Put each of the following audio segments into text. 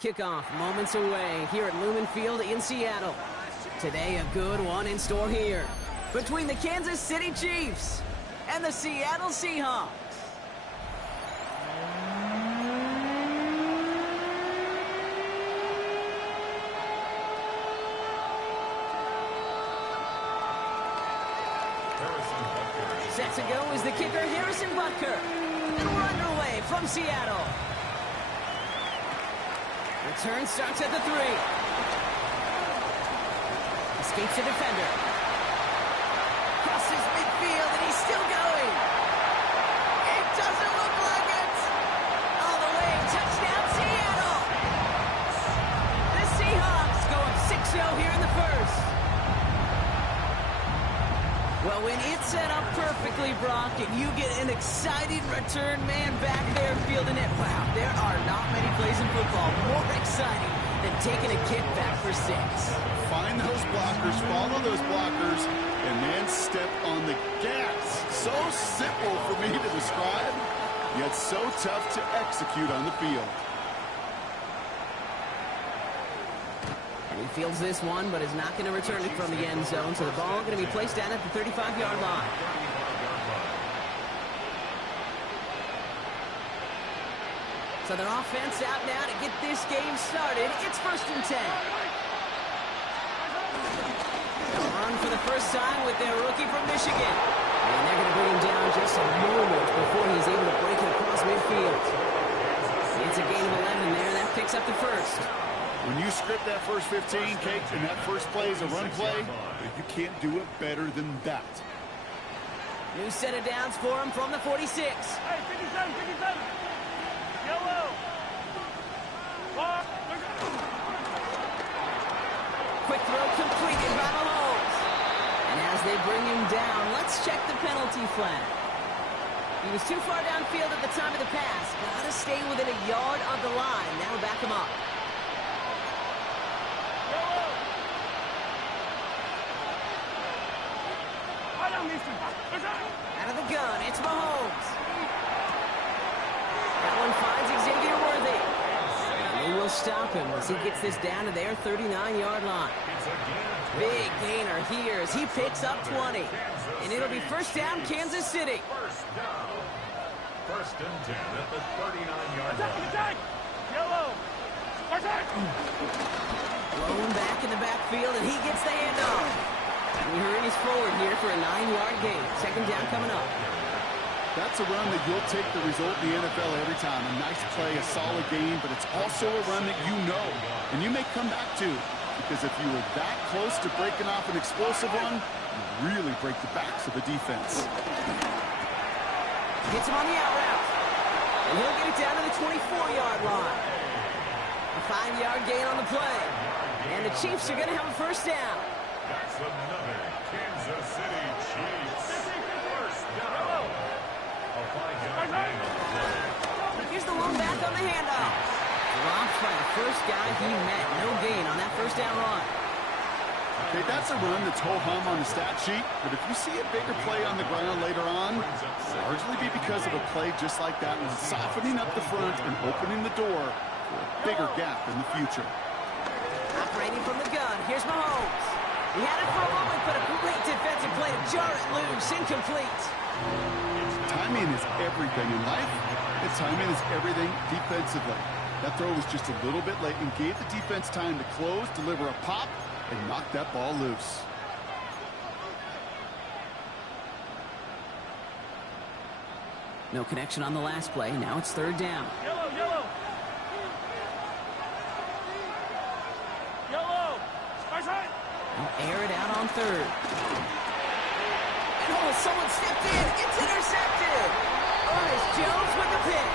Kickoff moments away here at Lumen Field in Seattle. Today, a good one in store here between the Kansas City Chiefs and the Seattle Seahawks. Set to go is the kicker, Harrison Butker. And we're underway from Seattle. Return starts at the 3. Escapes the defender. Crosses midfield, and he's still going. It doesn't look like it. All the way, touchdown Seattle. The Seahawks go up 6-0 here in the first. Well, when it's set up perfectly, Brock, and you get an exciting return man back there fielding it, wow, there are not many plays in football more exciting than taking a kick back for 6. Find those blockers, follow those blockers, and then step on the gas. So simple for me to describe, yet so tough to execute on the field. And he fields this one, but is not going to return it from the end zone, so the ball going to be placed down at the 35-yard line. So their offense out now to get this game started. It's 1st and 10. They'll run for the first time with their rookie from Michigan. And they're going to bring him down just a moment before he's able to break it across midfield. It's a gain of 11 there. That picks up the first. When you script that first 15, Kate, and that first play is a run play, you can't do it better than that. New set of downs for him from the 46. Hey, 57, 57. Yellow. Quick throw completed by Mahomes. And as they bring him down, let's check the penalty flag. He was too far downfield at the time of the pass. Gotta stay within a yard of the line. That'll back him up. Out of the gun, it's Mahomes. That one finds Xavier Worthy. And they will stop him as he gets this down to their 39-yard line. Big gainer here as he picks up 20. And it'll be first down, Kansas City. First and 10 at the 39-yard line. Attack! Yellow! Attack! Blown back in the backfield, and he gets the handoff. And he hurries forward here for a 9-yard gain. Second down coming up. That's a run that you'll take the result in the NFL every time. A nice play, a solid game, but it's also a run that you know and you may come back to. Because if you were that close to breaking off an explosive one, you really break the backs of the defense. Hits him on the out route. And he'll get it down to the 24-yard line. A 5-yard gain on the play. And the Chiefs are going to have a first down. That's another Kansas City Chiefs. First down. A 5-yard gain on the play. Here's the lone back on the handoff. Dropped by the first guy he met. No gain on that first down run. Okay, that's a run that's ho-hum on the stat sheet, but if you see a bigger play on the ground later on, it'll largely be because of a play just like that one, softening up the front and opening the door for a bigger gap in the future. Operating from the gun, here's Mahomes. He had it for a moment, but a great defensive play to jar it loose, incomplete. Timing is everything in life, and timing is everything defensively. That throw was just a little bit late and gave the defense time to close, deliver a pop, and knock that ball loose. No connection on the last play. Now it's third down. Yellow, yellow. Yellow. Right. They'll air it out on third. And oh, someone stepped in. It's intercepted. Ernest Jones with the pick.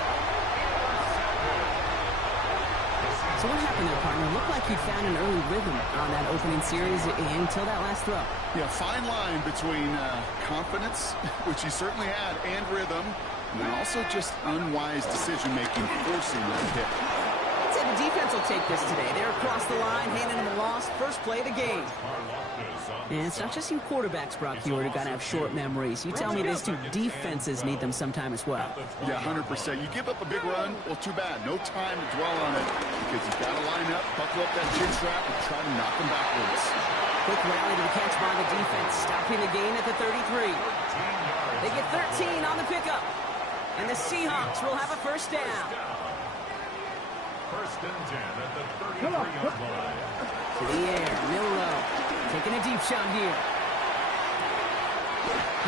So what happened there, partner? Looked like he found an early rhythm on that opening series until that last throw. Yeah, fine line between confidence, which he certainly had, and rhythm, and then also just unwise decision-making, forcing that hit. It's a the defense will take this today. They're across the line, handing them a loss. First play of the game. And it's not just you quarterbacks, Brock Hewitt, who got to have short memories. You tell me these two defenses need them sometime as well. Yeah, 100%. You give up a big run, well, too bad. No time to dwell on it because you've got to line up, buckle up that chin strap, and try to knock them backwards. Quick rally to the catch by the defense, stopping the gain at the 33. They get 13 on the pickup. And the Seahawks will have a first down. First and 10 at the 33-yard line. To the air, Milrow taking a deep shot here.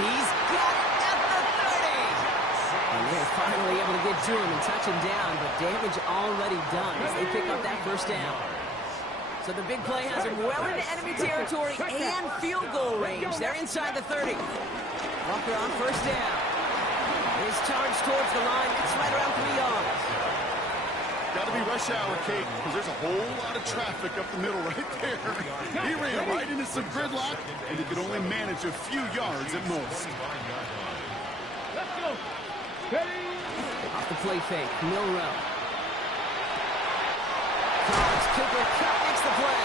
He's got it at the 30. And they're finally able to get to him and touch him down, but damage already done as they pick up that first down. So the big play has him well into enemy territory and field goal range. They're inside the 30. Walker on first down. His charge towards the line. It's right around 3 yards. Got to be rush hour, Kate, because there's a whole lot of traffic up the middle right there. He ran right into some gridlock, and he could only manage a few yards at most. Let's go. Ready? Off the play fake, Milrow. Collins, Cooper Cup makes the play.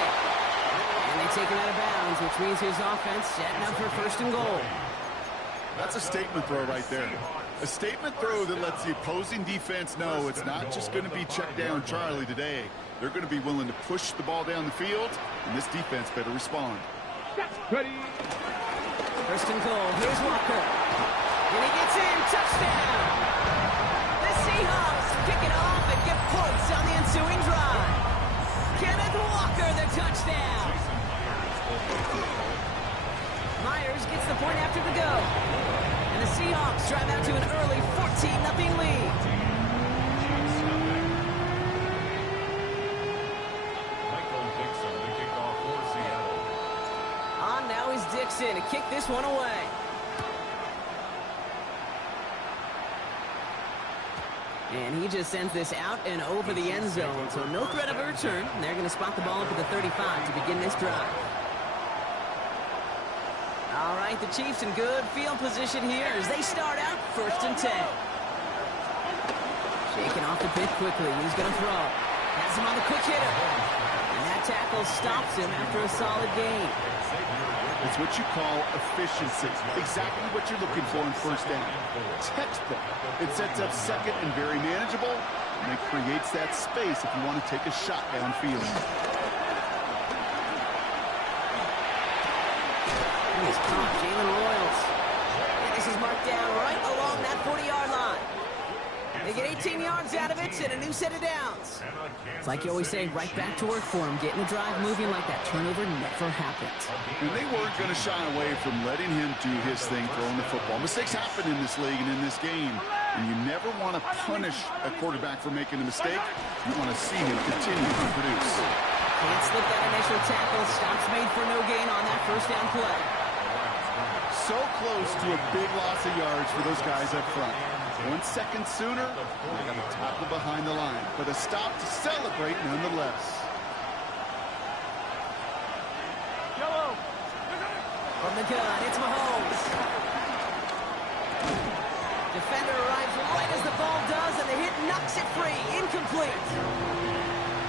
And they take him out of bounds, which means his offense setting up for first and goal. That's a statement throw right there. A statement throw that lets the opposing defense know it's not just going to be check down Charlie today. They're going to be willing to push the ball down the field, and this defense better respond. Ready? First and goal. Here's Walker. And he gets in. Touchdown. The Seahawks pick it off and get points on the ensuing drive. Kenneth Walker, the touchdown. Myers gets the point after the go. And the Seahawks drive out to an early 14-0 lead. Michael Dixon to kick off for Seattle. On now is Dixon to kick this one away. And he just sends this out and over the end zone. So no threat of a return. And they're going to spot the ball up at the 35 to begin this drive. All right, the Chiefs in good field position here as they start out first and 10. Shaking off the pit quickly. He's going to throw. Has him on the quick hitter. And that tackle stops him after a solid gain. It's what you call efficiency. Exactly what you're looking for in first down. Textbook. It sets up second and very manageable, and it creates that space if you want to take a shot downfield. He's caught Jalen Royals. And this is marked down right along that 40-yard line. They get 18 yards out of it and a new set of downs. It's like you always say, right back to work for him. Getting the drive moving like that turnover never happened. And they weren't going to shy away from letting him do his thing throwing the football. Mistakes happen in this league and in this game. And you never want to punish a quarterback for making a mistake. You want to see him continue to produce. Can't slip that initial tackle. Stops made for no gain on that first down play. So close to a big loss of yards for those guys up front. 1 second sooner, they got a tackle behind the line. But a stop to celebrate nonetheless. Yellow. From the gun, it's Mahomes. Defender arrives right as the ball does, and the hit knocks it free. Incomplete.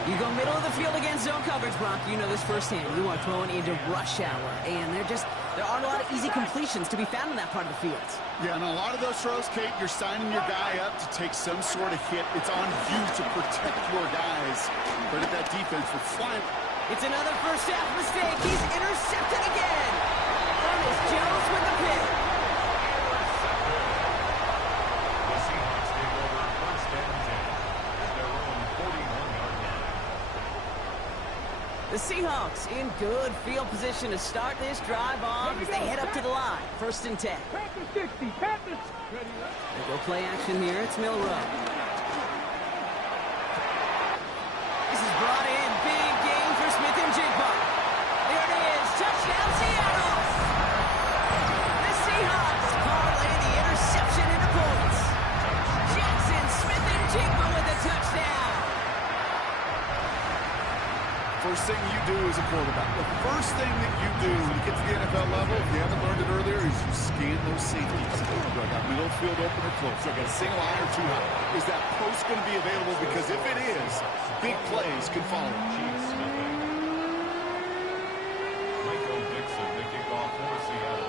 You go middle of the field against zone coverage, Brock. You know this firsthand. You are throwing into rush hour, and there aren't a lot of easy completions to be found in that part of the field. Yeah, and a lot of those throws, Kate, you're signing your guy up to take some sort of hit. It's on you to protect your guys. Credit that defense for flying. It's another first half mistake. He's intercepted again. Ernest Jones with the pick. The Seahawks take over first and 10 at their own 41-yard line. The Seahawks in good field position to start this drive off as they head up to the line. First and 10. Panthers 60. Panthers. Ready? They go play action here. It's Milrow. This is brought in. Big game for Smith and Jigba. There it is. Touchdown, Seattle. The Seahawks parlay the interception into points. Jackson, Smith and Jigba with the touchdown. For first thing you do as a quarterback? The first thing that you do when you get to the NFL level, if you haven't learned it earlier, is you scan those safeties. Do I got middle field open or close? Do I got a single high or two high? Is that post going to be available? Because if it is, big plays can follow. Michael Dixon, the kickoff for Seattle.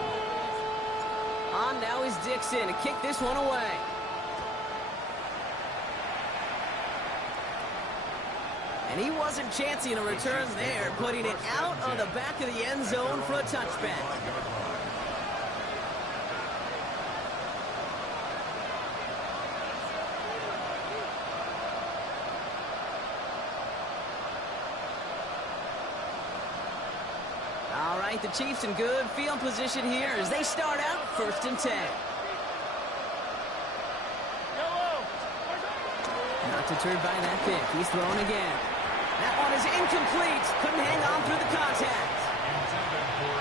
On now is Dixon to kick this one away. And he wasn't chancing a return there, putting it out on the back of the end zone for a touchback. All right, the Chiefs in good field position here as they start out 1st and 10. Not deterred by that pick. He's thrown again. That one is incomplete. Couldn't hang on through the contact.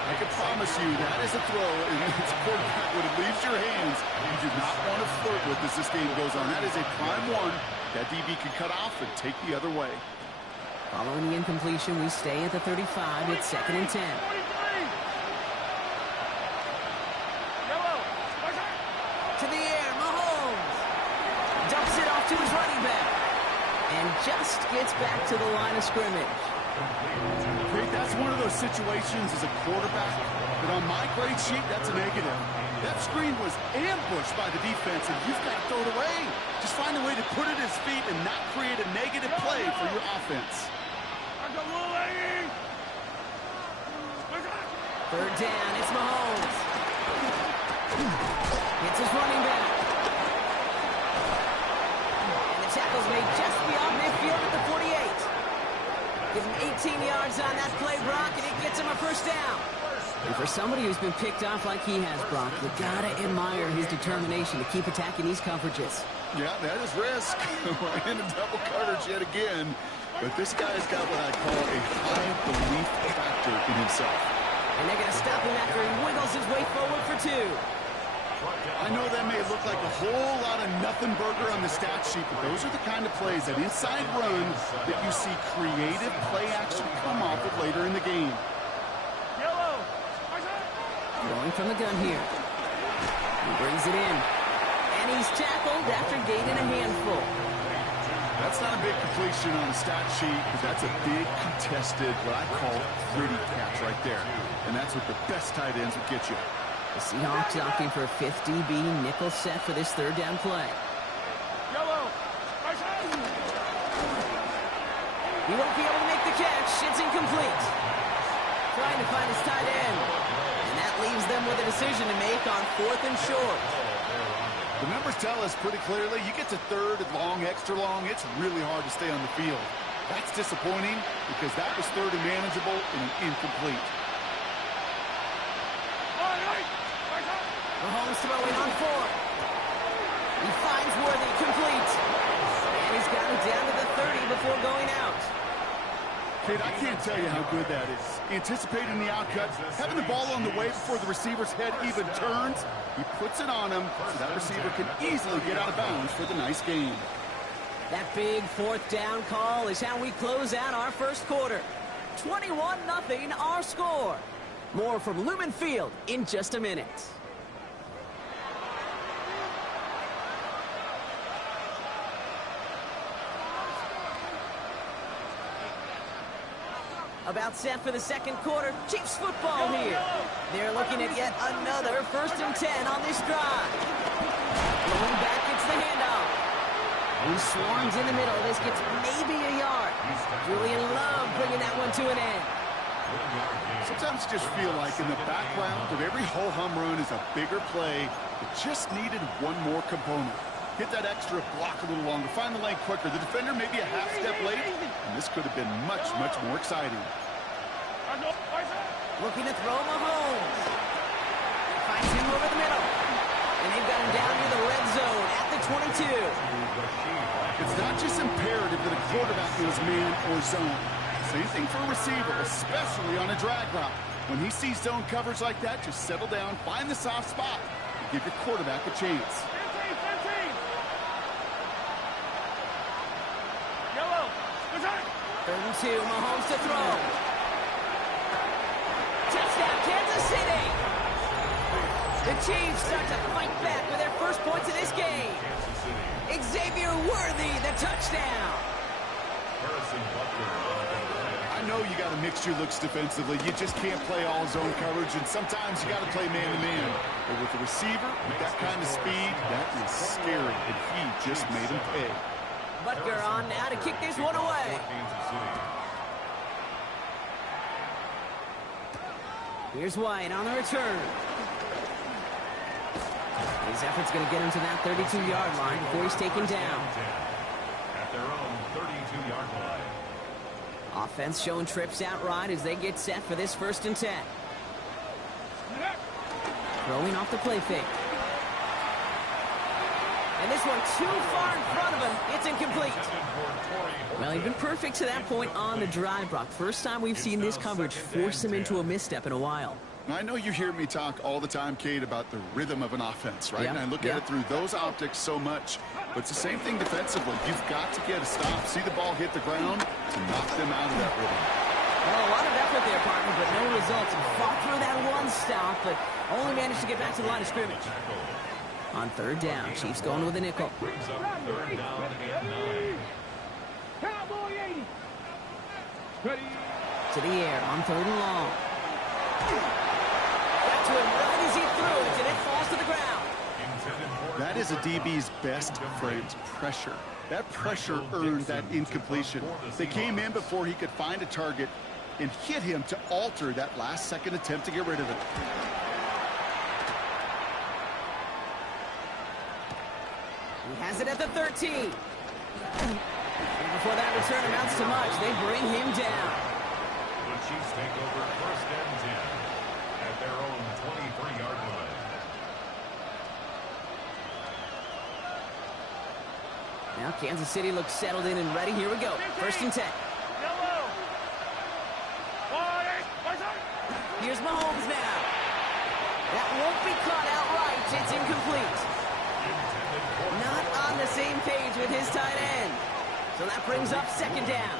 I can promise you that is a throw, and it's a quarterback when it leaves your hands, you do not want to flirt with as this game goes on. That is a prime one that DB can cut off and take the other way. Following the incompletion, we stay at the 35. It's 2nd and 10. To the air, Mahomes. Dumps it off to his running back. And just gets back to the line of scrimmage. Great, that's one of those situations as a quarterback that on my grade sheet, that's a negative. That screen was ambushed by the defense, and you've got to throw it away. Just find a way to put it at his feet and not create a negative play for your offense. 3rd down, it's Mahomes. It's his running back. And the tackle's made just beyond midfield at the 48. Give him 18 yards on that play, Brock, and it gets him a 1st down. And for somebody who's been picked off like he has, Brock, you gotta admire his determination to keep attacking these coverages. Yeah, that is risk. We're in a double coverage yet again. But this guy's got what I call a high belief factor in himself. And they're going to stop him after he wiggles his way forward for 2. I know that may look like a whole lot of nothing burger on the stat sheet, but those are the kind of plays, that inside run, that you see creative play action come off of later in the game. Going from the gun here. He brings it in. And he's tackled after gaining a handful. That's not a big completion on the stat sheet, but that's a big contested, what I call gritty catch right there. And that's what the best tight ends will get you. The Seahawks opting for a 5th DB nickel set for this 3rd down play. He won't be able to make the catch. It's incomplete. Trying to find his tight end. And that leaves them with a decision to make on 4th and short. The numbers tell us pretty clearly, you get to 3rd and long, extra long, it's really hard to stay on the field. That's disappointing because that was 3rd and manageable and incomplete. Mahomes throwing on 4th. He finds Worthy, complete. And he's got it down to the 30 before going out. Kate, I can't tell you how good that is. Anticipating the outcut, having the ball on the way before the receiver's head even turns, he puts it on him so that receiver can easily get out of bounds for the nice gain. That big 4th down call is how we close out our 1st quarter. 21-0 our score. More from Lumen Field in just a minute. About set for the 2nd quarter. Chiefs football here. They're looking at yet another 1st and 10 on this drive. Going back, it's the handoff. He swarms in the middle. This gets maybe a yard. Julian Love bringing that one to an end. Sometimes you just feel like in the background of every ho-hum run is a bigger play that just needed one more component. Hit that extra block a little longer. Find the lane quicker. The defender may be a half step late, and this could have been much, much more exciting. Looking to throw Mahomes. Finds him over the middle. And they've got him down near the red zone at the 22. It's not just imperative that a quarterback knows man or zone. Same thing for a receiver, especially on a drag route. When he sees zone coverage like that, just settle down, find the soft spot, and give your quarterback a chance. 3rd and 2, Mahomes to throw. Touchdown, Kansas City. The Chiefs start to fight back with their first points of this game. Xavier Worthy, the touchdown. I know you got to mix your looks defensively. You just can't play all zone coverage, and sometimes you got to play man-to-man. But with the receiver, with that kind of speed, that is scary, and he just made him pay. Butker on now to kick this one away. Here's White on the return. His effort's going to get him to that 32-yard line before he's taken down. At their own 32-yard line. Offense showing trips out right as they get set for this 1st and 10. Throwing off the play fake. And this one too far in front of him. It's incomplete. Well, he's been perfect to that point on the drive, Brock. First time we've seen this coverage force him into a misstep in a while. I know you hear me talk all the time, Kate, about the rhythm of an offense, right? Yep. And I look at it through those optics so much. But it's the same thing defensively. You've got to get a stop, see the ball hit the ground to knock them out of that rhythm. Well, a lot of effort there, partner, but no results. He fought through that one stop, but only managed to get back to the line of scrimmage. On 3rd down, Chiefs going with a nickel. Brings up 3rd down and 9. Cowboy 80. Ready. To the air on 3rd and long. Got to him right as he threw it, and it falls to the ground. That is a DB's best friend, pressure. That pressure earned that incompletion. They came in before he could find a target and hit him to alter that last-second attempt to get rid of it. He has it at the 13. And before that return amounts to much, they bring him down. The Chiefs take over 1st and 10 at their own 23-yard line. Now Kansas City looks settled in and ready. Here we go. 1st and 10. Here's Mahomes now. That won't be caught outright. It's incomplete. Not on the same page with his tight end. So that brings up 2nd down.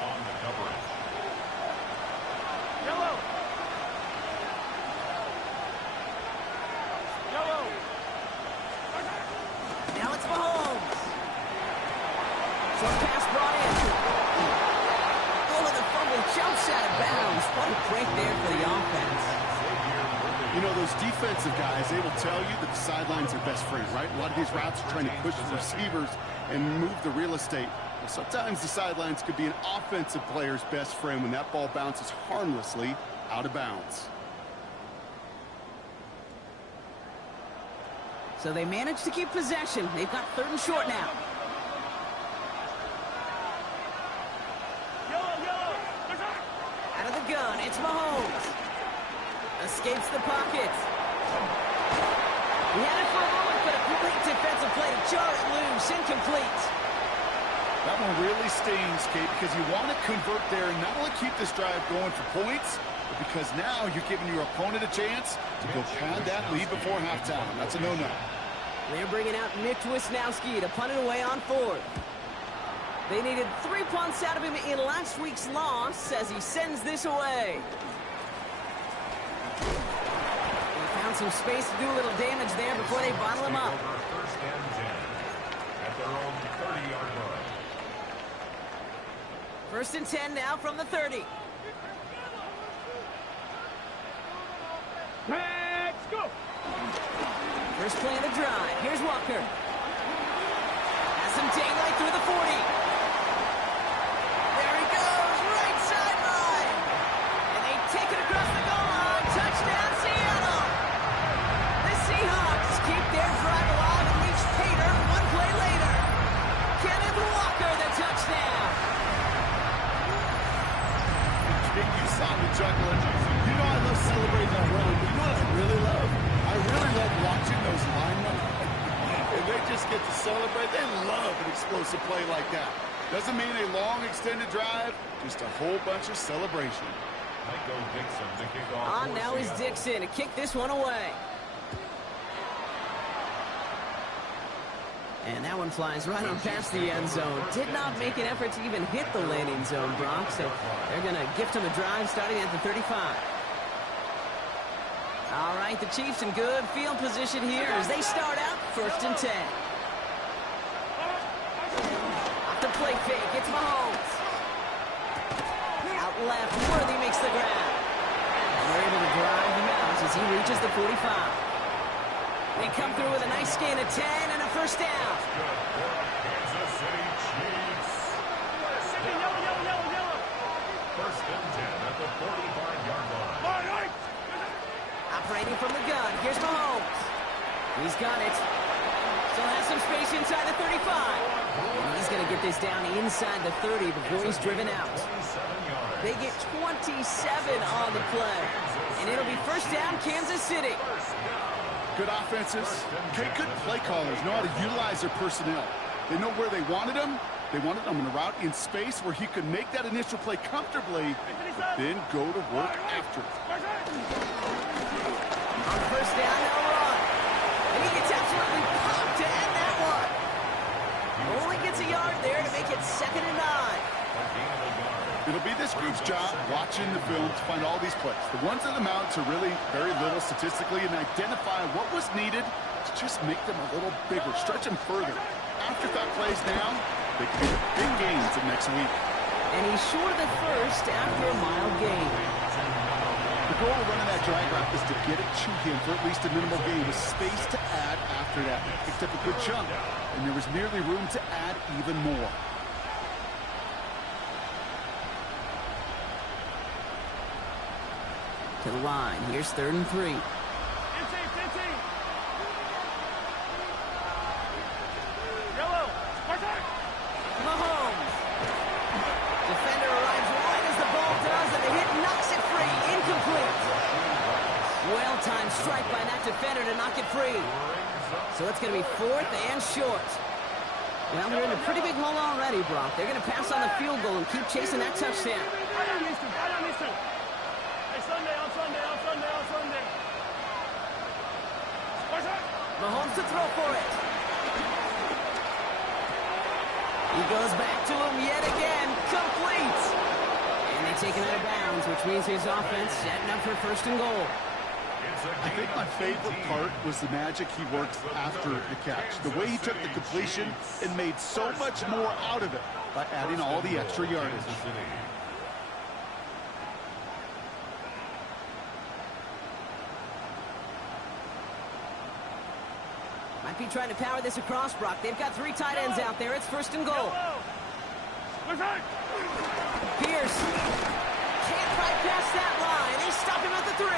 Now it's Mahomes. Short pass brought in. Oh, and the fumble jumps out of bounds. What a break there for the offense. You know, those defensive guys, they will tell you that the sidelines are best friend, right? A lot of these routes are trying to push the receivers and move the real estate. Well, sometimes the sidelines could be an offensive player's best friend when that ball bounces harmlessly out of bounds. So they managed to keep possession. They've got 3rd and short now. Out of the gun, it's Mahomes. Escapes the pocket. He had it for a moment, but a great defensive play to jar it loose. Incomplete. That one really stings, Kate, because you want to convert there and not only keep this drive going for points, but because now you're giving your opponent a chance to go pad that lead before halftime. That's a no-no. They're bringing out Nick Wisnowski to punt it away on 4th. They needed 3 punts out of him in last week's loss as he sends this away. They found some space to do a little damage there before they bottle him up. 1st and 10 at their own 30-yard line. 1st and 10 now from the 30. Let's go. First play of the drive. Here's Walker. Has some daylight through the 40. There he goes, right sideline. And they take it across the goal line. Touchdown, Seattle. The Seahawks keep their drive alive and reach Pater 1 play later. Kenneth Walker, the touchdown. You saw me juggling. You know I love celebrating that run. You know what I really love? I really love watching those linemen. And they just get to celebrate. They love an explosive play like that. Doesn't mean a long extended drive, just a whole bunch of celebration. Might go Dixon to kick off. On now is Dixon to kick this one away. And that one flies right on past the end zone. Did not make an effort to even hit the landing zone, Brock. So they're going to gift him a drive starting at the 35. All right, the Chiefs in good field position here as they start out 1st and 10. Off the play fake, it's Mahomes. Out left, Worthy makes the grab. And they're able to drive him out as he reaches the 45. They come through with a nice gain of 10 and a first down. Kansas City Chiefs. First and 10 at the 45-yard line. Operating from the gun, here's Mahomes. He's got it. Still has some space inside the 35. And he's going to get this down inside the 30 before he's driven out. They get 27 on the play. And it'll be first down, Kansas City. Good offenses. Okay, good play callers know how to utilize their personnel. They know where they wanted him. They wanted him in a route in space where he could make that initial play comfortably, but then go to work after. On first down, no run. And he gets absolutely popped to end that one. Only gets a yard there to make it 2nd and 9. It'll be this group's job watching the film to find all these plays. The ones that amount to really very little statistically and identify what was needed to just make them a little bigger, stretch them further. Afterthought plays now, they can be big gains in next week. And he's short of the first after a mild gain. The goal of running that drag route is to get it to him for at least a minimal gain with space to add after that. He picked up a good chunk, and there was nearly room to add even more. To the line. Here's 3rd and 3. Mahomes. Defender arrives right as the ball does, and the hit knocks it free. Incomplete. Well-timed strike by that defender to knock it free. So it's going to be 4th and short. Well, they're in a pretty big hole already, Brock. They're going to pass on the field goal and keep chasing that touchdown. Mahomes to throw for it. He goes back to him yet again. Complete. And they take him out of bounds, which means his offense setting up for 1st and goal. I think my favorite part was the magic he worked after the catch. The way he took the completion and made so much more out of it by adding all the extra yardage. Might be trying to power this across, Brock. They've got 3 tight ends out there. It's 1st and goal. Pierce can't fight past that line. They stop him at the 3.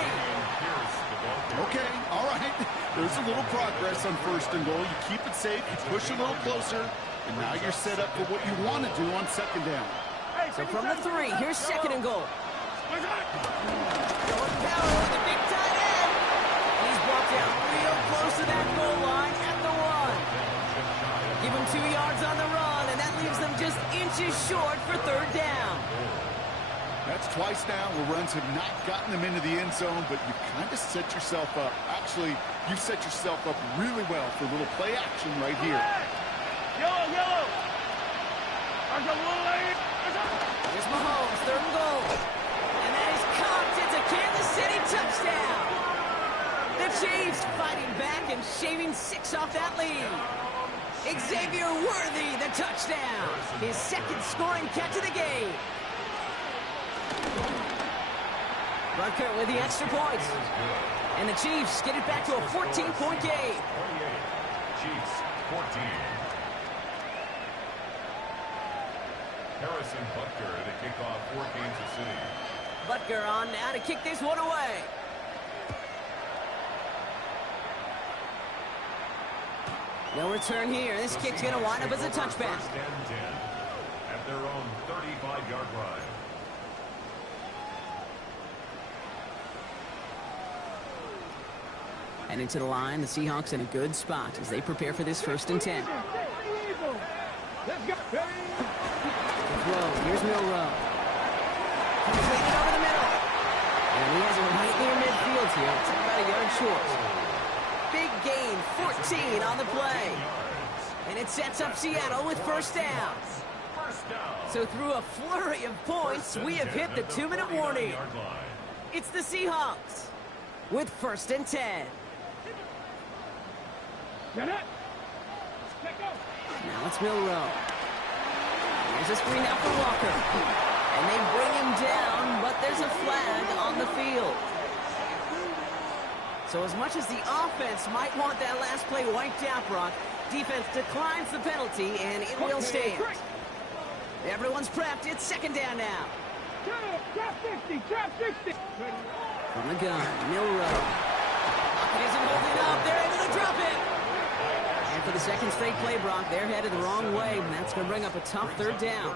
Okay, all right. There's a little progress on 1st and goal. You keep it safe, you push a little closer, and now you're set up for what you want to do on 2nd down. So from the 3, here's 2nd and goal. Going power with the big tight end. He's brought down real close to that goal line at the 1. Give him 2 yards on the run, and that leaves them just inches short for 3rd down. That's twice now where runs have not gotten them into the end zone, but you've kind of set yourself up. Actually, you've set yourself up really well for a little play action right here. Yellow. Here's Mahomes, 3rd and goal. And that is caught. It's a Kansas City touchdown. The Chiefs fighting back and shaving 6 off that lead. Xavier Worthy, the touchdown. His 2nd scoring catch of the game. Butker with the extra points. And the Chiefs get it back to a 14-point game. Chiefs 14. Harrison Butker to kick off for Kansas City. Butker on now to kick this one away. No return here. This kick's going to wind up as a touchback. First and 10 at their own 35-yard line. And into the line, the Seahawks in a good spot as they prepare for this 1st and 10. Throw. Here's Milrow. Completed over the middle. And he has it right near midfield here. It's about a yard short. Big gain, 14 on the play. And it sets up Seattle with first down. First down. So through a flurry of points, we have hit the 2-minute warning. It's the Seahawks with first and 10. Now it's Milrow. There's a screen out for Walker. And they bring him down, but there's a flag on the field. So as much as the offense might want that last play wiped out, Brock, defense declines the penalty, and it will stand. Everyone's prepped. It's second down now. Drop 60, drop 60. From the gun, Milrow. It isn't holding up. They're able to drop it. And for the second straight play, Brock, they're headed the wrong way, and that's going to bring up a tough third down.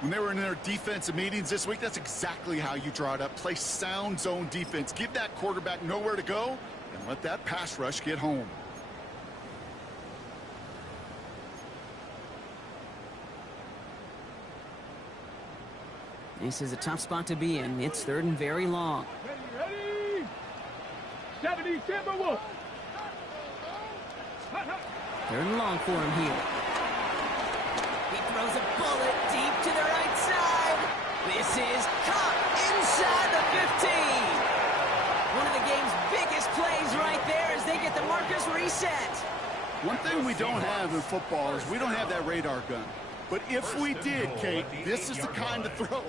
When they were in their defensive meetings this week, that's exactly how you draw it up. Play sound zone defense. Give that quarterback nowhere to go, and let that pass rush get home. This is a tough spot to be in. It's third and very long. Ready? 70 Timberwolves. Third and long for him here. He throws a bullet deep to the right side. This is caught inside the 15. One of the game's biggest plays right there as they get the markers reset. One thing we don't have in football is we don't have that radar gun. But if we did, Kate, this is the kind of throw,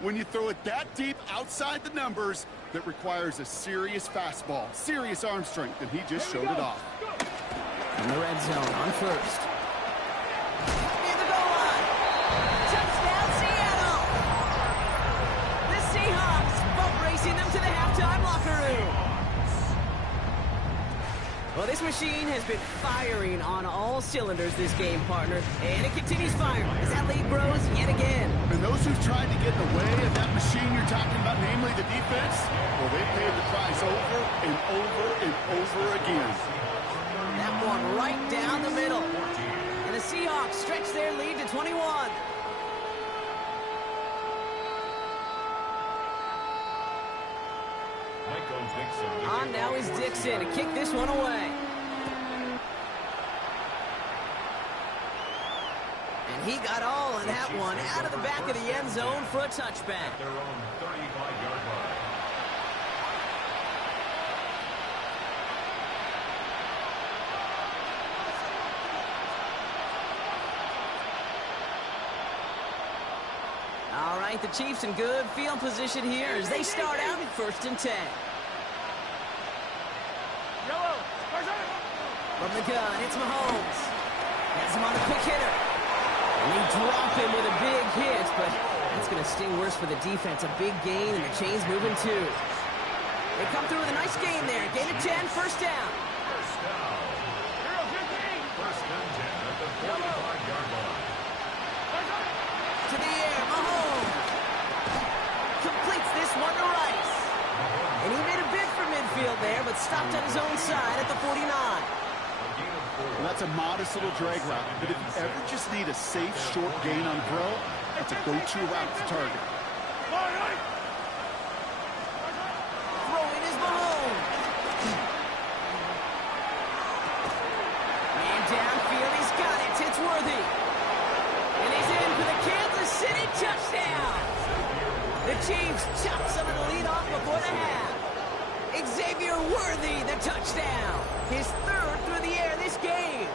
when you throw it that deep outside the numbers, that requires a serious fastball, serious arm strength, and he just showed it off. In the red zone on first. Near the goal line. Touchdown, Seattle! The Seahawks boat racing them to the halftime locker room. Well, this machine has been firing on all cylinders this game, partner. And it continues firing as that lead grows yet again. And those who've tried to get in the way of that machine you're talking about, namely the defense, well, they paid the price over and over and over again. That one right down the middle. And the Seahawks stretch their lead to 21. On now is Dixon to kick this one away. And he got all of that one out of the back of the end zone for a touchback. Their own 35-yard line. All right, the Chiefs in good field position here as they start out at first and 10. From the gun, it's Mahomes. Has him on a quick hitter. And they drop him with a big hit, but that's going to sting worse for the defense. A big gain, and the chain's moving too. They come through with a nice gain there. Gain of 10, first down. First down. First and 10 at the 45-yard line. To the air, Mahomes. Completes this one to Rice. And he made a bid for midfield there, but stopped on his own side at the 49. Well, that's a modest little drag route, but if you ever just need a safe, short gain on throw, that's a go-to route to target. Throwing is Mahomes. And downfield, he's got it. It's Worthy. And he's in for the Kansas City touchdown. The Chiefs chop some of the lead off before the half. Xavier Worthy, the touchdown. His third through the air this game.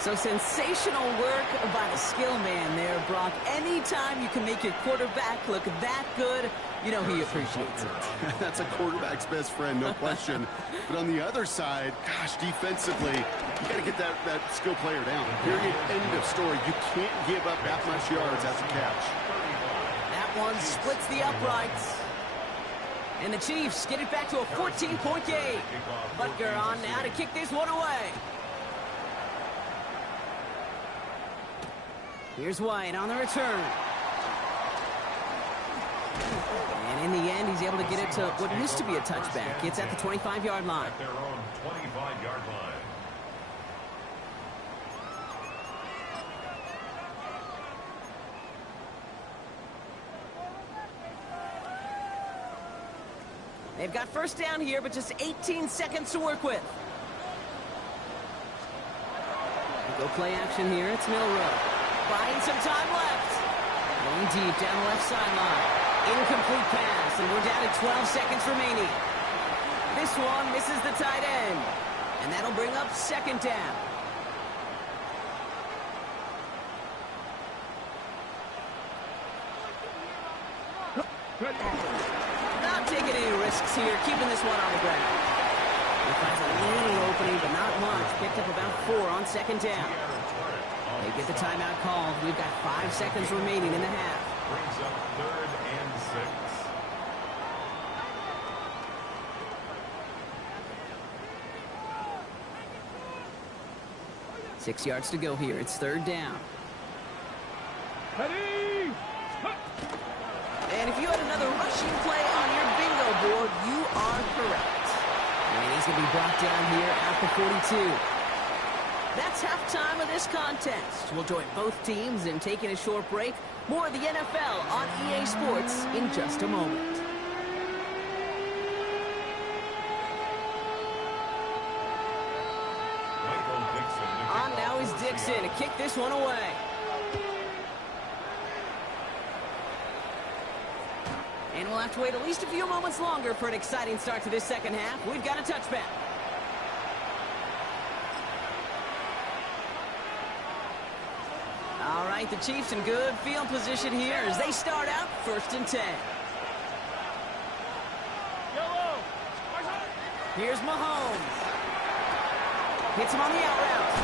So sensational work by the skill man there, Brock. Anytime you can make your quarterback look that good, you know he appreciates it. That's a quarterback's best friend, no question. But on the other side, gosh, defensively, you got to get that skill player down. Period, end of story. You can't give up that much yards as a catch. That one splits the uprights. And the Chiefs get it back to a 14-point game. Butker on now to kick this one away. Here's White on the return. And in the end, he's able to get it to what used to be a touchback. It's at the 25-yard line. At their own 25-yard line. They've got first down here, but just 18 seconds to work with. Go play action here. It's Milrow. Buying some time left. Going deep down the left sideline. Incomplete pass, and we're down to 12 seconds remaining. This one misses the tight end. And that'll bring up second down. Not taking any risks here, keeping this one on the ground. He finds a little opening, but not much. Picked up about 4 on second down. They get the timeout called. We've got 5 seconds remaining in the half. Brings up 3rd and 6. 6 yards to go here. It's 3rd down. Ready? And if you had another rushing play on your bingo board, you are correct. And he's going to be brought down here at the 42. That's halftime of this contest. We'll join both teams in taking a short break. More of the NFL on EA Sports in just a moment. On now is Dixon to kick this one away. And we'll have to wait at least a few moments longer for an exciting start to this second half. We've got a touchback. All right, the Chiefs in good field position here as they start out 1st and 10. Here's Mahomes. Hits him on the out route.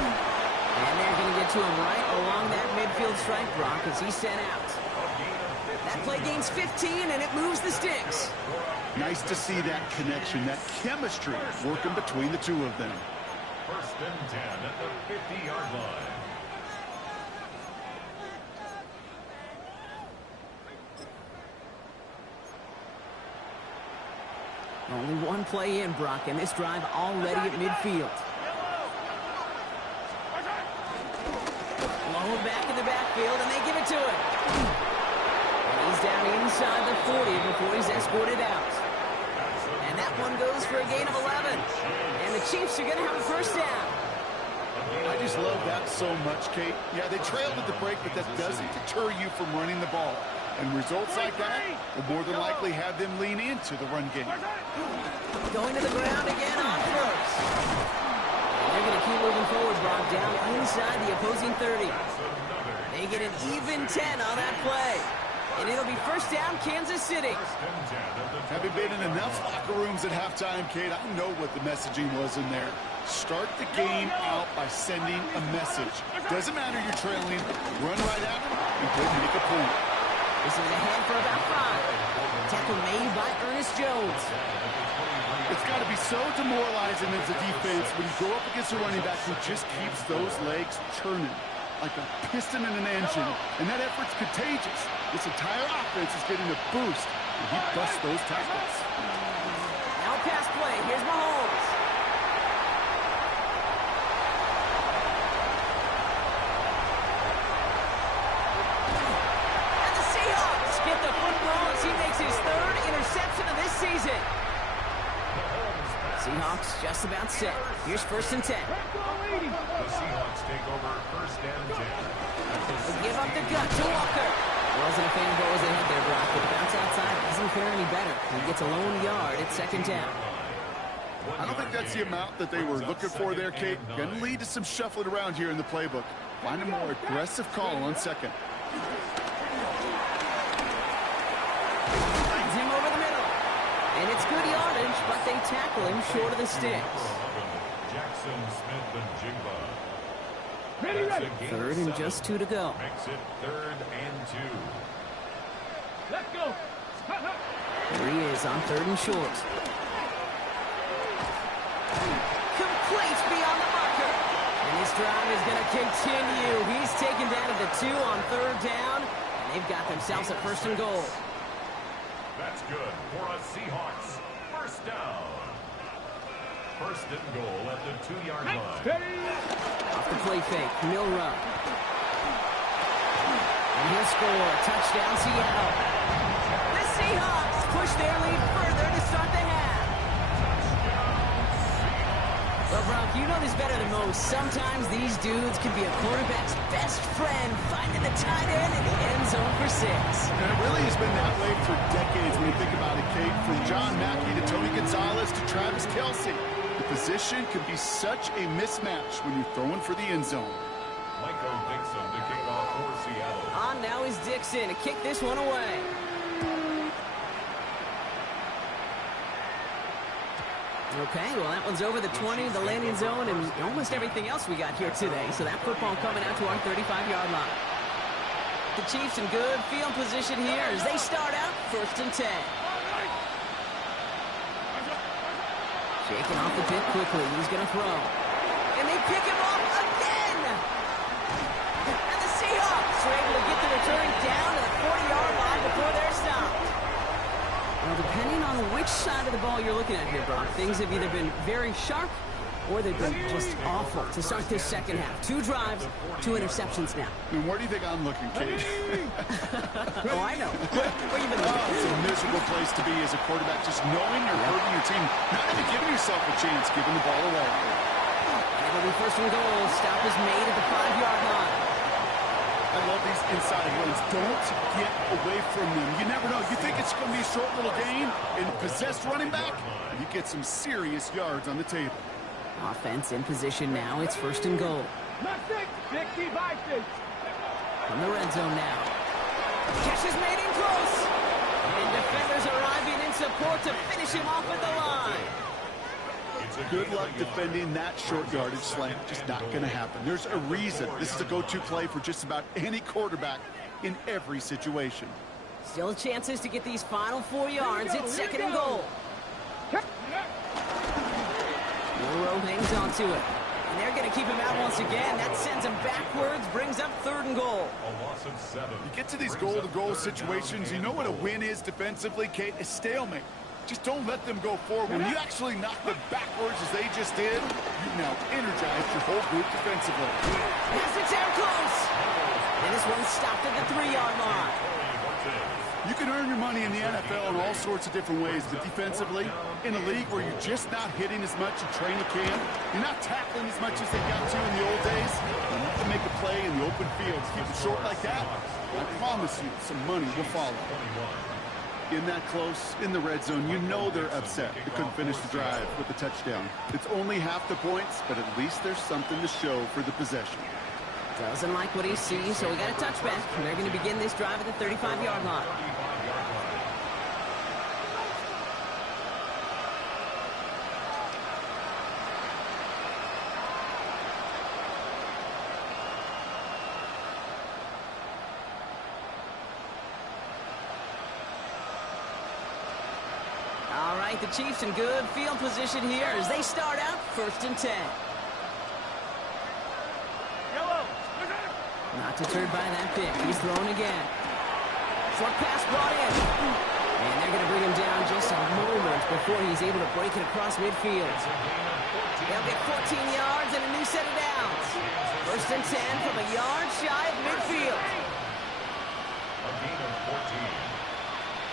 And they're going to get to him right along that midfield stripe, Brock, as he's sent out. That play gains 15, and it moves the sticks. Nice to see that connection, that chemistry working between the two of them. 1st and 10 at the 50-yard line. Only one play in, Brock, and this drive already at midfield. Low back in the backfield, and they give it to him. And he's down inside the 40 before he's escorted out. And that one goes for a gain of 11. And the Chiefs are going to have a 1st down. I just love that so much, Kate. Yeah, they trailed at the break, but that doesn't deter you from running the ball. And results like that will more than likely have them lean into the run game. Going to the ground again on 1st. They're going to keep moving forward, Brock, down inside the opposing 30. They get an even 10 on that play. And it'll be 1st down, Kansas City. Having been in enough locker rooms at halftime, Kate, I know what the messaging was in there. Start the game out by sending a message. Doesn't matter you're trailing, run right at them and go make a point. This is ahead for about 5. Tackle made by Ernest Jones. It's got to be so demoralizing as a defense when you go up against a running back who just keeps those legs churning like a piston in an engine, and that effort's contagious. This entire offense is getting a boost, and he busts those tackles. Now pass play. Here's Mahomes. And the Seahawks get the football as he makes his 3rd interception of this season. Seahawks just about set. Here's 1st and 10. The Seahawks take over 1st and 10. They give up the gut to Walker. Wasn't a fan of what was ahead there, Brock, but the bounce outside doesn't fare any better. He gets a lone yard at 2nd down. I don't think that's the amount that they were looking for there, Kate. Going to lead to some shuffling around here in the playbook. Find a more aggressive call on 2nd. Finds him over the middle. And it's good yardage, but they tackle him short of the sticks. Jackson Smith and Jigba. Ready, ready. 3rd and just 2 to go. Makes it 3rd and 2. Let's go. There he is on 3rd and short. Complete beyond the marker. And this drive is going to continue. He's taken down at the 2 on 3rd down. And they've got themselves a 1st and goal. That's good for a Seahawks 1st down. 1st and goal at the 2-yard line. Steady. Off the play fake, Milrow. And he'll score. Touchdown, Seattle. The Seahawks push their lead further to start the half. Well, Brock, you know this better than most. Sometimes these dudes can be a quarterback's best friend, finding the tight end in the end zone for 6. And it really has been that way for decades when you think about it, Kate. From John Mackey to Tony Gonzalez to Travis Kelce. The position can be such a mismatch when you're throwing for the end zone. Michael Dixon to kick off for Seattle. On now is Dixon to kick this one away. Okay, well, that one's over the 20, the landing zone, and almost everything else we got here today. So that football coming out to our 35-yard line. The Chiefs in good field position here as they start out 1st and 10. Shaking off the pit quickly. He's going to throw. And they pick him off again! And the Seahawks are able to get the return down to the 40-yard line before they're stopped. Well, depending on which side of the ball you're looking at here, Brock, things have either been very sharp or they've been just awful to start this second half. 2 drives, 2 interceptions now. And where do you think I'm looking, Kate? Oh, I know. Where you been looking? It's a miserable place to be as a quarterback, just knowing you're hurting your team, not even giving yourself a chance, giving the ball away. And it'll be 1st and goal. Stop is made at the 5-yard line. I love these inside runs. Don't get away from them. You never know. You think it's going to be a short little gain, and possessed running back, you get some serious yards on the table. Offense in position now. It's 1st and goal. Not 6, 65, 6. From the red zone now. Catch is made in close. And defenders arriving in support to finish him off at the line. Good luck defending that short yardage slant. Just not going to happen. There's a reason. This is a go-to play for just about any quarterback in every situation. Still chances to get these final 4 yards. It's 2nd and goal. Burrow hangs on to it. And they're going to keep him out once again. That sends him backwards, brings up 3rd and goal. A loss of 7. You get to these goal-to-goal situations, you know what a win is defensively, Kate? A stalemate. Just don't let them go forward. When you actually knock them backwards as they just did, you've now energized your whole group defensively. Yes, it's down close. And this one's stopped at the 3-yard line. You can earn your money in the NFL in all sorts of different ways, but defensively, in a league where you're just not hitting as much in training camp, you're not tackling as much as they got to in the old days, you need to make a play in the open field. Keep it short like that, I promise you some money will follow. In that close, in the red zone, you know they're upset. They couldn't finish the drive with a touchdown. It's only half the points, but at least there's something to show for the possession. Doesn't like what he sees, so we got a touchback. And they're going to begin this drive at the 35-yard line. All right, the Chiefs in good field position here as they start out 1st and 10. Not deterred by that pick. He's thrown again. Short pass brought in. And they're going to bring him down just a moment before he's able to break it across midfield. They'll get 14 yards and a new set of downs. 1st and 10 from a yard shy of midfield. A gain of 14.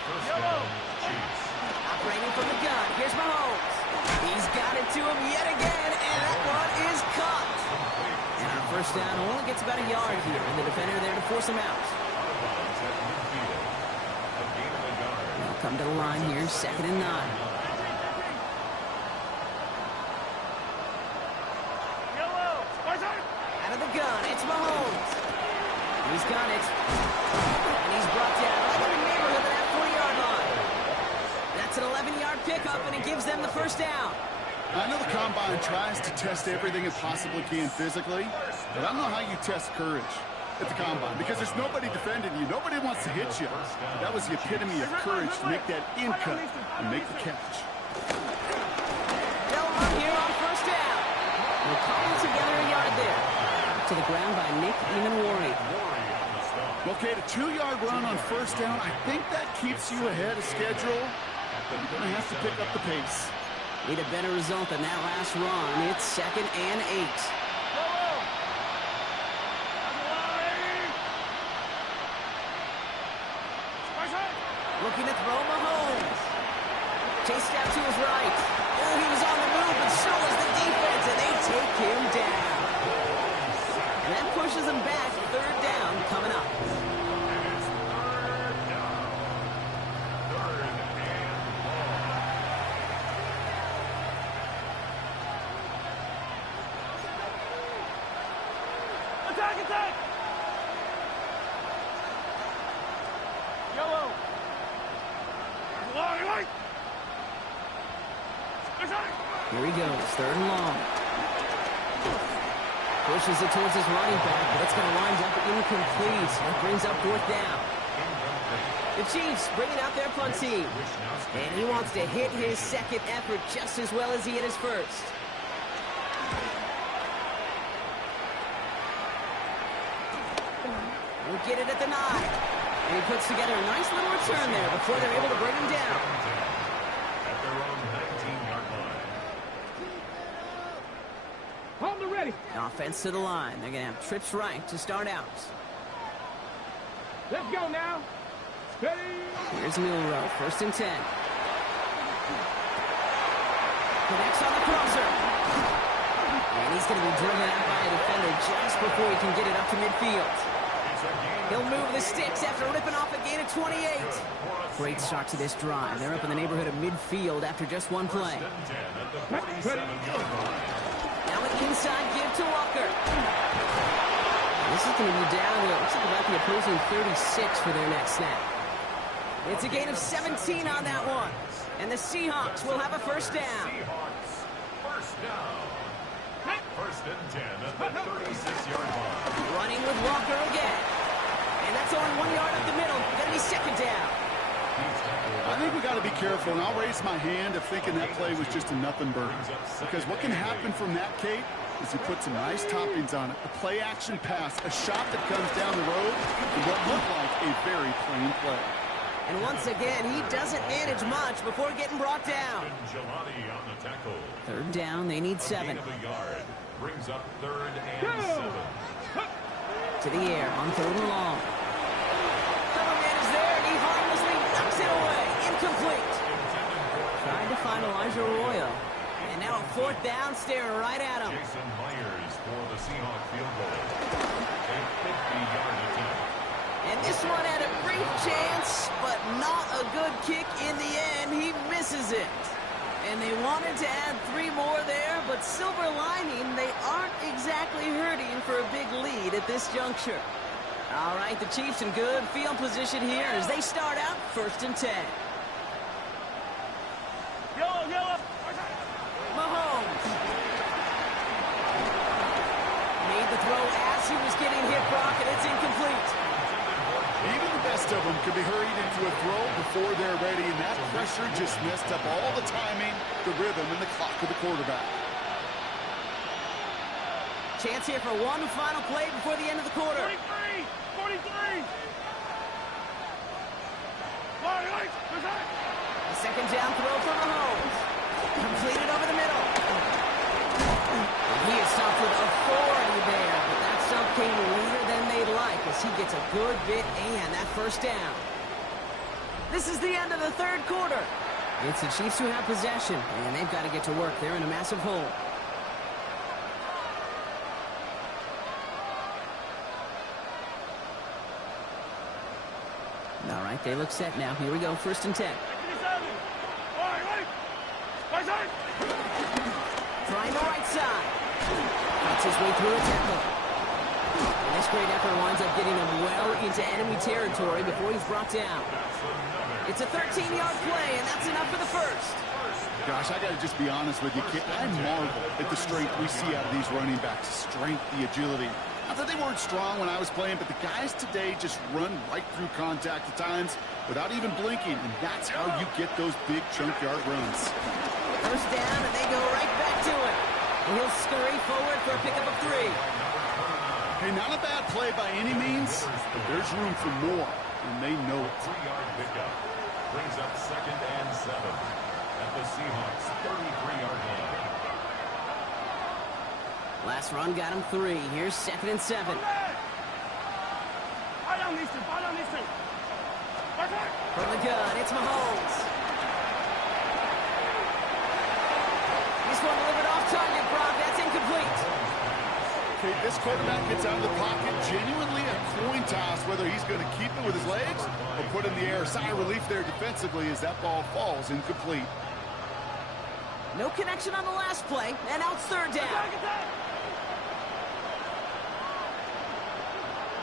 1st down, Chiefs. Operating from the gun. Here's Mahomes. He's got it to him yet again, and that one is caught. And our 1st down only gets about a yard here, and the defender there to force him out. They'll come to the line here, 2nd and 9. Out of the gun, it's Mahomes. He's got it. And he's brought down right in the neighborhood of that 40-yard line. That's an 11-yard pickup, and it gives them the 1st down. I know the Combine tries to test everything it possibly can physically, but I don't know how you test courage at the Combine because there's nobody defending you. Nobody wants to hit you. That was the epitome of courage to make that in cut and make the catch. They'll run here on 1st down. We'll cobble together a yard there. To the ground by Nick Emanwari. Well, Kate, a 2-yard run on 1st down, I think that keeps you ahead of schedule, but you're going to have to pick up the pace. Need a better result than that last run. It's 2nd and 8. Looking to throw Mahomes. Chased out to his right. Oh, he was on the move, but so was the defense, and take him down. And that pushes them back. Third down coming up. And it's third down. Third and long. Attack, attack! Yellow! Right! Here he goes, third and long. Pushes it towards his running back, but it's going to wind up incomplete. That brings up fourth down. The Chiefs bringing out their punt team. And he wants to hit his second effort just as well as he hit his first. We'll get it at the 9. And he puts together a nice little return there before they're able to bring him down. At their own 19-yard line. Hold the ready. Offense to the line. They're going to have trips right to start out. Let's go now. Steady. Here's Milrow, first and 10. Connects on the crosser. And he's going to be driven out by a defender just before he can get it up to midfield. He'll move the sticks after ripping off a gain of 28. Great start to this drive. They're up in the neighborhood of midfield after just one play. Now an inside give to Walker. This is going to be down to, looks like about the opposing 36 for their next snap. It's a gain of 17 on that one. And the Seahawks will have a first down. Seahawks, first down. First and 10 at the 36-yard line. Running with Walker again. And that's on 1 yard up the middle. Going to be second down. I think we got to be careful, and I'll raise my hand of thinking that play was just a nothing burger. Because what can happen from that, Kate, is you put some nice toppings on it. A play-action pass, a shot that comes down the road, and what looked like a very plain play. And once again, he doesn't manage much before getting brought down. Gelati on the tackle. Third down, they need 7. Gain of a yard. Brings up third and 7. To the air on third and long. Cover man is there, and he harmlessly knocks it away. Incomplete. Tried to find Elijah Arroyo. And now a fourth down, staring right at him. Jason Myers for the Seahawks field goal. A 50-yard attempt. And this one had a brief chance, but not a good kick in the end. He misses it. And they wanted to add 3 more there, but silver lining, they aren't exactly hurting for a big lead at this juncture. All right, the Chiefs in good field position here as they start out first and 10. Yellow. Mahomes made the throw as he was getting hit, Brock, and it's incomplete. Even the best of them could be hurried into a throw before they're ready, and that pressure just messed up all the timing, the rhythm, and the clock of the quarterback. Chance here for one final play before the end of the quarter. 43! A second down throw for Mahomes. Completed over the middle. He is stopped with authority there, but that stop came later than they'd like as he gets a good bit and that first down. This is the end of the third quarter. It's the Chiefs who have possession, and they've got to get to work. They're in a massive hole. All right, they look set now. Here we go, first and 10. Trying the right side. Cuts his way through a tackle. And this great effort winds up getting him well into enemy territory before he's brought down. It's a 13-yard play, and that's enough for the first. Gosh, I got to just be honest with you, kid. I marvel at the strength we see out of these running backs. Strength, the agility. Not that they weren't strong when I was playing, but the guys today just run right through contact at times without even blinking, and that's how you get those big chunk yard runs. First down, and they go right back to it. And he'll scurry forward for a pickup of 3. Hey, not a bad play by any means, but there's room for more, and they know it. 3-yard pickup. Brings up second and 7 at the Seahawks 33-yard line. Last run got him 3. Here's second and 7. From the gun, it's Mahomes. He's going a little bit off target, Brock. That's incomplete. Okay, this quarterback gets out of the pocket, genuinely a coin toss, whether he's going to keep it with his legs or put it in the air. Sigh of relief there defensively as that ball falls incomplete. No connection on the last play, and now it's third down.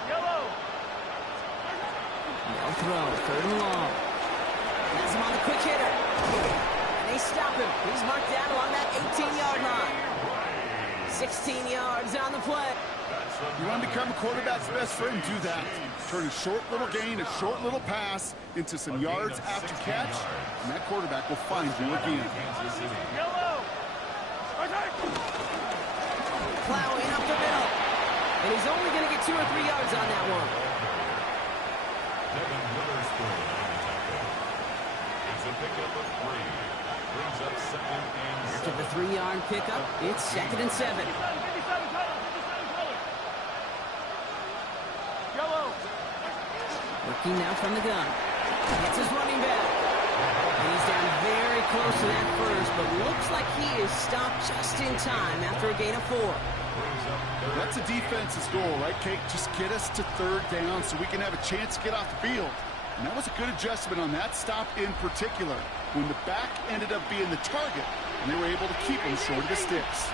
Yellow. No throw, third and long. Has him on the quick hitter. And they stop him. He's marked down along that 18-yard line. 16 yards on the play. You want to become a quarterback's best friend, do that. Turn a short little gain, a short little pass into some yards after catch, and that quarterback will find you again. Yellow. Plowing up the middle. And he's only going to get 2 or 3 yards on that one. Devin Witherspoon on the tackle. It's a pickup of 3. Brings up second and After 7. the 3-yard pickup, it's 2nd and 7. 57 color. Yellow. Working now from the gun. Gets his running back. And he's down very close to that first, but looks like he is stopped just in time after a gain of 4. That's a defense's goal, right, Kate? Just get us to third down so we can have a chance to get off the field. And that was a good adjustment on that stop in particular, when the back ended up being the target, and they were able to keep him short of the sticks.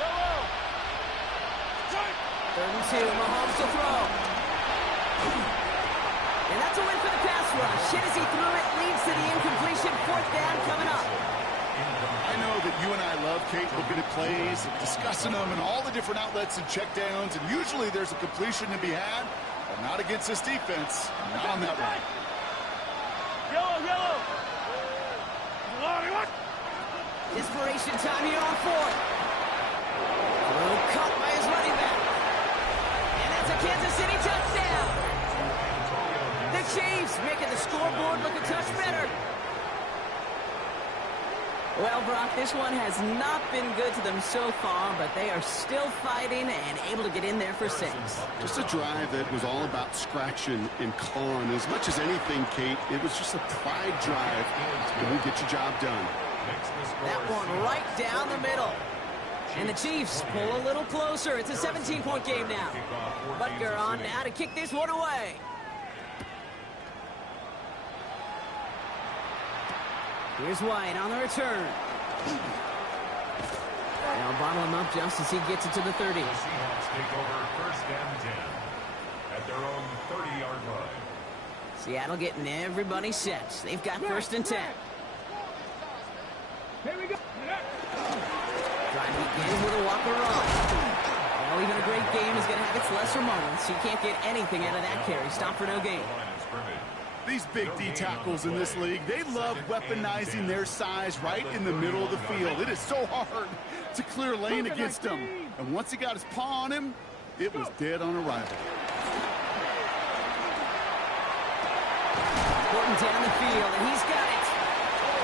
Yellow. 3rd and 2, Mahomes to throw. And that's a win for the pass rush. Hit as he threw it, leads to the incompletion. 4th down coming up. I know that you and I love, Kate, looking at plays, and discussing them, and all the different outlets and checkdowns, and usually there's a completion to be had, but not against this defense. Not on that one. Yellow. Desperation time here on 4th. Throw caught by his running back. And that's a Kansas City touchdown. The Chiefs making the scoreboard look a touch better. Well, Brock, this one has not been good to them so far, but they are still fighting and able to get in there for 6. Just a drive that was all about scratching and clawing. As much as anything, Kate, it was just a pride drive. And we'll get your job done. That one right down the middle. And the Chiefs pull a little closer. It's a 17-point game now. Butker on now to kick this one away. Here's White on the return. They'll bottle him up just as he gets it to the 30. The Seahawks take over first and 10 at their own 30-yard line. Seattle getting everybody set. They've got 1st and 10. Here we go. Drive begins with a Walker run. Well, even a great game is going to have its lesser moments. You can't get anything out of that carry. Stop for no gain. Line of scrimmage. These big D tackles in this league, they love weaponizing their size right in the middle of the field. It is so hard to clear lane against him. And once he got his paw on him, it was dead on arrival. Porting down the field, and he's got it.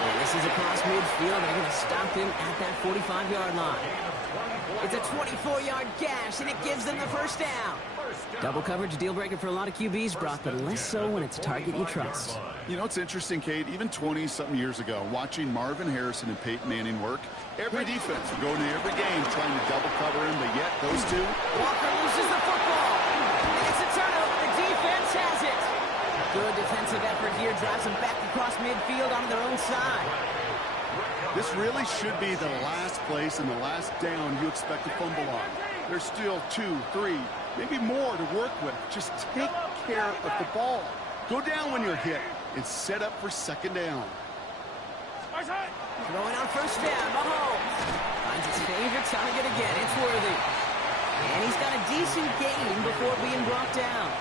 And this is across midfield. They're going to stop him at that 45-yard line. It's a 24-yard gash, and it gives them the 1st down. Double coverage, deal breaker for a lot of QBs, Brock, but less so when it's a target you trust. You know, it's interesting, Kate, even 20-something years ago, watching Marvin Harrison and Peyton Manning work, every defense would go into every game trying to double cover him, but yet those two. Walker loses the football. And it's a turnover. The defense has it. Good defensive effort here. Drives them back across midfield on their own side. This really should be the last place and the last down you expect to fumble on. There's still 2, 3, maybe more to work with. Just take care of the ball. Go down when you're hit and set up for 2nd down. Throwing on 1st down, Mahomes finds his favorite target again. It's Worthy. And he's got a decent gain before being brought down.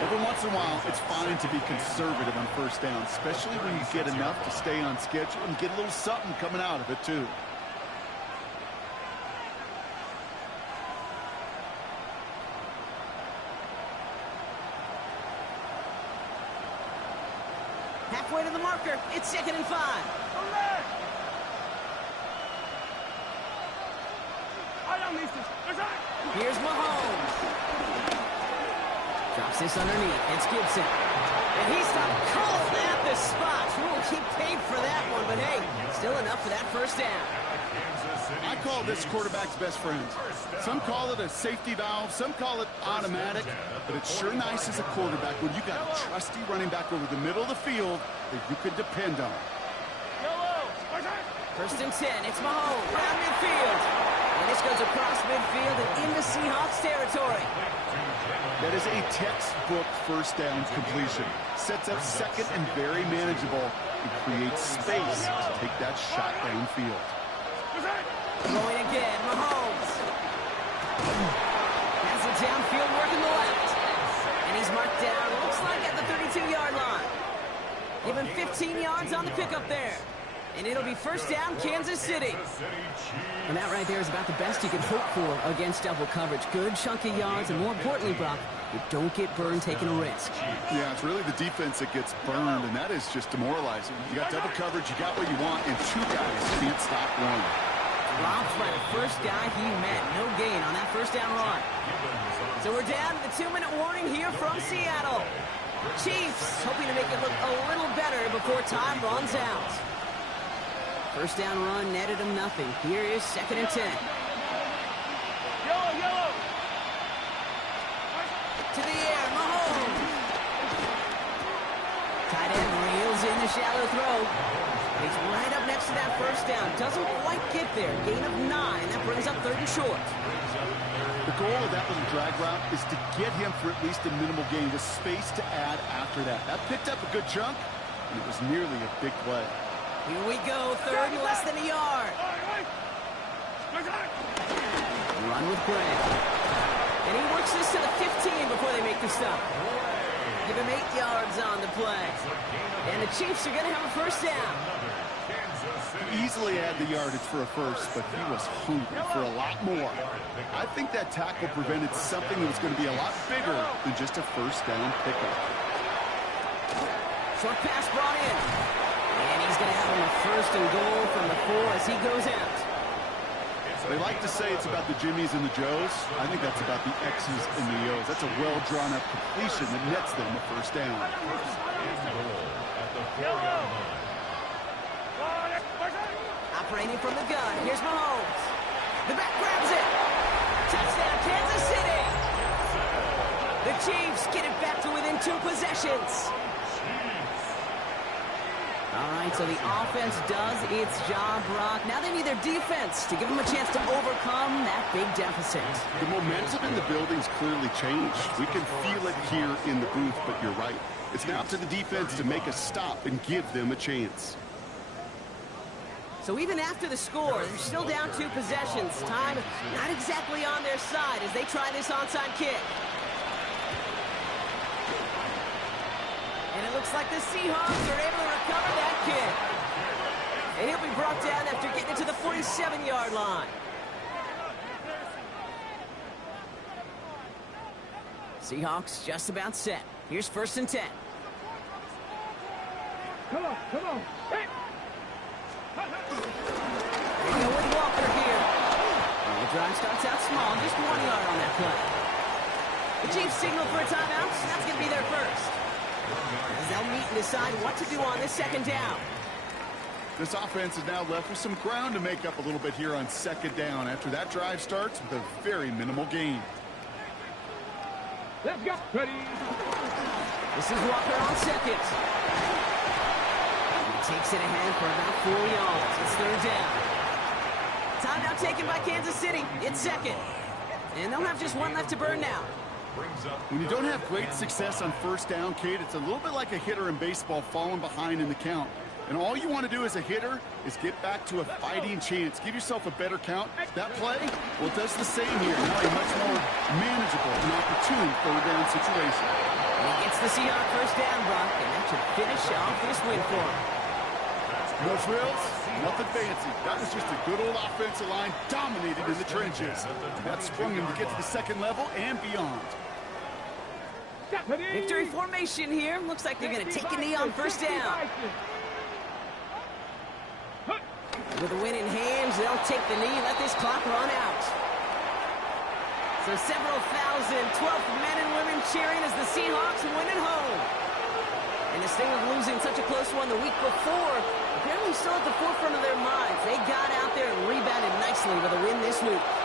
Every once in a while, it's fine to be conservative on 1st down, especially when you get enough to stay on schedule and get a little something coming out of it, too. Halfway to the marker. It's 2nd and 5. Here's Mahomes. Drops this underneath. It's Gibson. And he's stopped cold at the spot. Ooh, he paid for that one, but hey, still enough for that 1st down. Kansas I call this quarterback's best friend. Some call it a safety valve, some call it automatic, but it's sure nice as a quarterback when you got a trusty running back over the middle of the field that you can depend on. First and 10, it's Mahomes around midfield. And this goes across midfield and into Seahawks territory. That is a textbook first down completion. Sets up second and very manageable and creates space to take that shot downfield. Going again, Mahomes. Has it downfield, working the left. And he's marked down, looks like at the 32-yard line. Give him 15 yards on the pickup there. And it'll be first down, Kansas City. And that right there is about the best you can hope for against double coverage. Good chunky yards, and more importantly, Brock, you don't get burned taking a risk. Yeah, it's really the defense that gets burned, and that is just demoralizing. You got double coverage, you got what you want, and two guys can't stop one. Dropped by the first guy he met. No gain on that first down run. So we're down to the 2-minute warning here from Seattle. Chiefs hoping to make it look a little better before time runs out. First down run netted him nothing. Here is second and 10. Yellow. To the air, Mahomes. Tight end reels in the shallow throw. He's right up next to that first down. Doesn't quite get there. Gain of 9. That brings up third and short. The goal of that little drag route is to get him for at least a minimal gain with space to add after that. That picked up a good chunk, and it was nearly a big play. Here we go, third and less than a yard. Run with Gray. And he works this to the 15 before they make the stop. Give him 8 yards on the play. And the Chiefs are going to have a first down. Easily had the yardage for a first, but he was hungry for a lot more. I think that tackle prevented something that was going to be a lot bigger than just a first down pickup. Short pass brought in. And he's going to have him a first and goal from the 4 as he goes out. They like to say it's about the Jimmies and the Joes. I think that's about the X's and the O's. That's a well-drawn-up completion that nets them a first down. Operating from the gun. Here's Mahomes. The back grabs it. Touchdown, Kansas City. The Chiefs get it back to within 2 possessions. All right, so the offense does its job, Brock. Now they need their defense to give them a chance to overcome that big deficit. The momentum in the building's clearly changed. We can feel it here in the booth, but you're right. It's now up to the defense to make a stop and give them a chance. So even after the score, they're still down 2 possessions. Time not exactly on their side as they try this onside kick. And it looks like the Seahawks are able to recover that kick. And he'll be brought down after getting it to the 47-yard line. Seahawks just about set. Here's first and 10. Come on. Hey. They go with Walker here. And the drive starts out small, just 1 yard on that play. The Chiefs signal for a timeout, so that's going to be their first. As they'll meet and decide what to do on this second down. This offense is now left with some ground to make up a little bit here on second down after that drive starts with a very minimal gain. Let's go. Ready. This is Walker on second. He takes it ahead for about 4 yards. It's third down. Timeout taken by Kansas City. It's second. And they'll have just 1 left to burn now. When you don't have great success on first down, Kate, it's a little bit like a hitter in baseball falling behind in the count. And all you want to do as a hitter is get back to a fighting chance. Give yourself a better count. That play, well, it does the same here. Now a much more manageable and opportune third down situation. And he gets the Seahawks first down, Brock, and that should finish off this win for him. No frills, nothing fancy. That was just a good old offensive line dominated in the trenches. And that sprung him to get to the second level and beyond. Victory formation here. Looks like they're going to take a knee on first down. With a win in hands, they'll take the knee and let this clock run out. So several thousand 12th men and women cheering as the Seahawks win at home. And the sting of losing such a close one the week before, apparently still at the forefront of their minds. They got out there and rebounded nicely with a win this week.